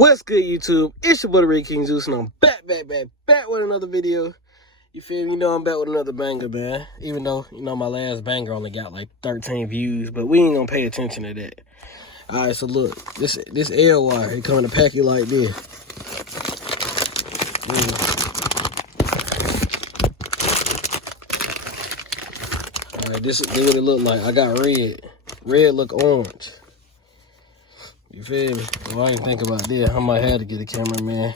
What's good, YouTube? It's your boy, Red King Zeus, and I'm back with another video. You feel me? You know I'm back with another banger, man. Even though, my last banger only got like 13 views, but we ain't gonna pay attention to that. Alright, so look, this L wire, it come in a packet like this. Alright, this is what it look like. I got red. Red look orange. You feel me? Well, I didn't think about that. I might have to get a cameraman.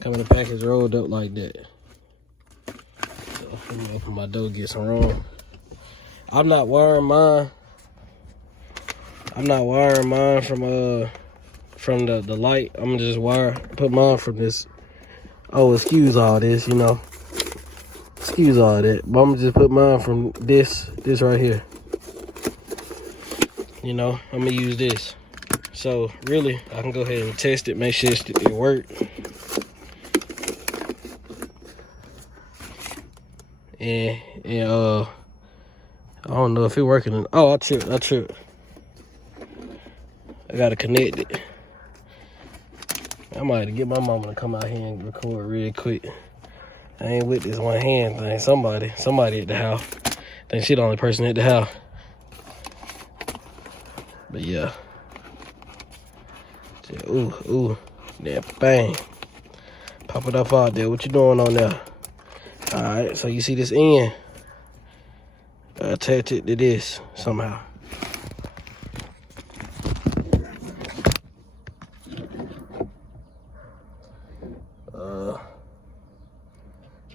Come in the package rolled up like that. So, let me open my door, get some room. I'm not wiring mine from the light. I'm gonna just put mine from this. Oh, excuse all this, Excuse all that, but I'm gonna just put mine from this right here. I'm gonna use this. So really, I can go ahead and test it, make sure it works. And I don't know if it working. Oh, I tripped. I gotta connect it. I might have to get my mama to come out here and record real quick. I ain't with this one hand thing. Somebody at the house. I think she the only person at the house. But yeah. Ooh. That bang. Pop it up out there. What you doing on there? Alright, so you see this end? Attach it to this somehow.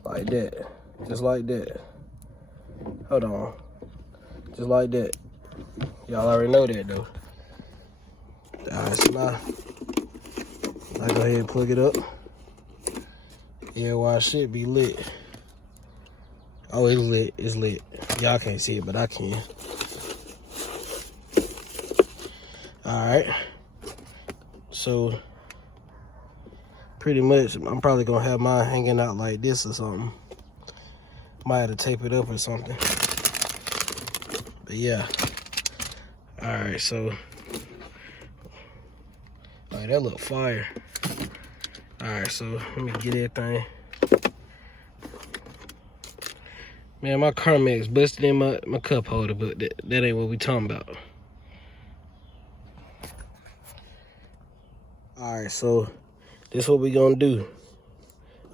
Like that. Just like that. Hold on. Just like that. Y'all already know that though. Alright, so now I go ahead and plug it up. Yeah, well, it should be lit. Oh, it's lit. It's lit. Y'all can't see it, but I can. Alright. So pretty much, I'm probably gonna have mine hanging out like this or something. Might have to tape it up or something. But yeah. Alright, so. Alright, that look fire. Alright, so let me get everything. Man, my Carmex busted in my cup holder, but that ain't what we talking about. Alright, so this is what we gonna do.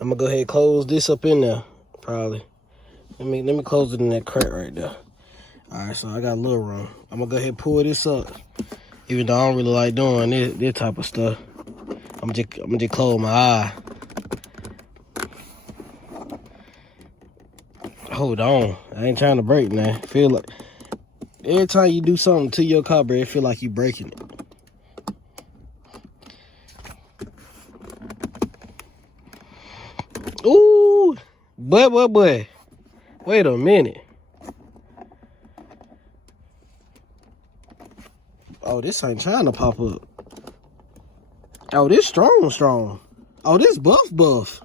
I'm gonna go ahead and close this up in there, probably. Let me close it in that crack right there. Alright, so I got a little room. I'm gonna go ahead and pull this up. Even though I don't really like doing this type of stuff. I'm just close my eye. Hold on. I ain't trying to break now. Feel like every time you do something to your car, bro, it feel like you breaking it. Ooh, boy. Wait a minute. Oh, this ain't trying to pop up. Oh, this strong. Oh, this buff.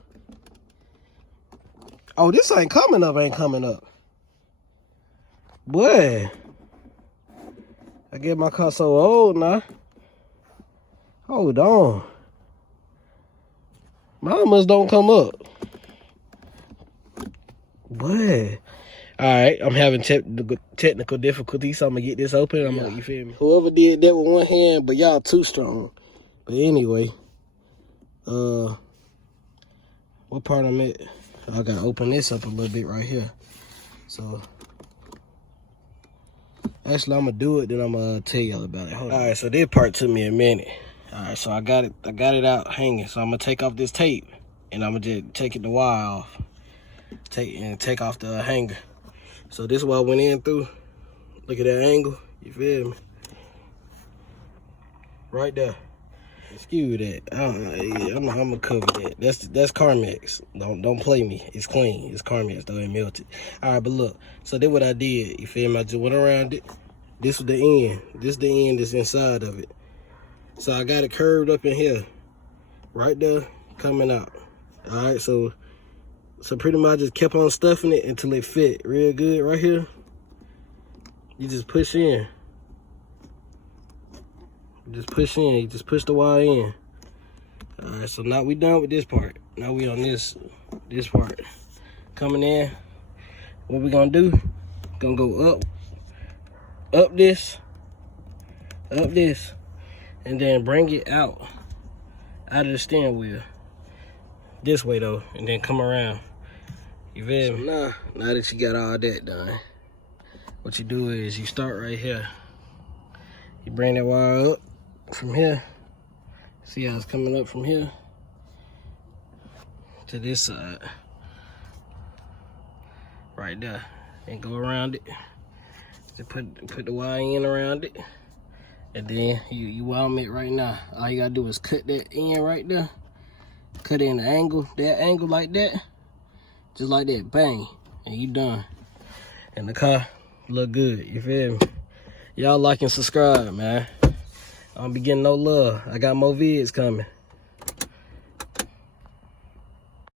Oh, this ain't coming up. Boy. I get my car so old now. Hold on. Mine must don't come up. Boy. Alright, I'm having technical difficulties, so I'm gonna get this open. You feel me? Whoever did that with one hand, but y'all too strong. But anyway, what part I'm at? I gotta open this up a little bit right here. So, actually, I'm gonna do it, then I'm gonna tell y'all about it. Alright, so this part took me a minute. Alright, so I got it out hanging. So I'm gonna take off this tape, and I'm gonna just take the wire off. Take off the hanger. So this is what I went in through. Look at that angle. You feel me? Right there. Excuse that. I'm gonna cover that. That's Carmex. Don't play me. It's clean. It's Carmex though. It melted. All right, but look. So then what I did. You feel me? I just went around it. This was the end. This is the end that's inside of it. So I got it curved up in here, right there, coming out. All right. So pretty much I just kept on stuffing it until it fit real good right here. You just push in. Just push in. You just push the wire in. Alright, so now we done with this part. Now we on this part. Coming in. What we gonna do? Gonna go up this, and then bring it out of the steering wheel. This way though, and then come around. You feel me? Now that you got all that done, what you do is you start right here. You bring that wire up from here. See how it's coming up from here to this side. Right there. And go around it. Just put the wire in around it. And then you wire it right now. All you gotta do is cut that in right there. Cut in the angle, that angle like that. Just like that, bang. And you done. And the car look good, you feel me? Y'all like and subscribe, man. I don't be getting no love. I got more vids coming.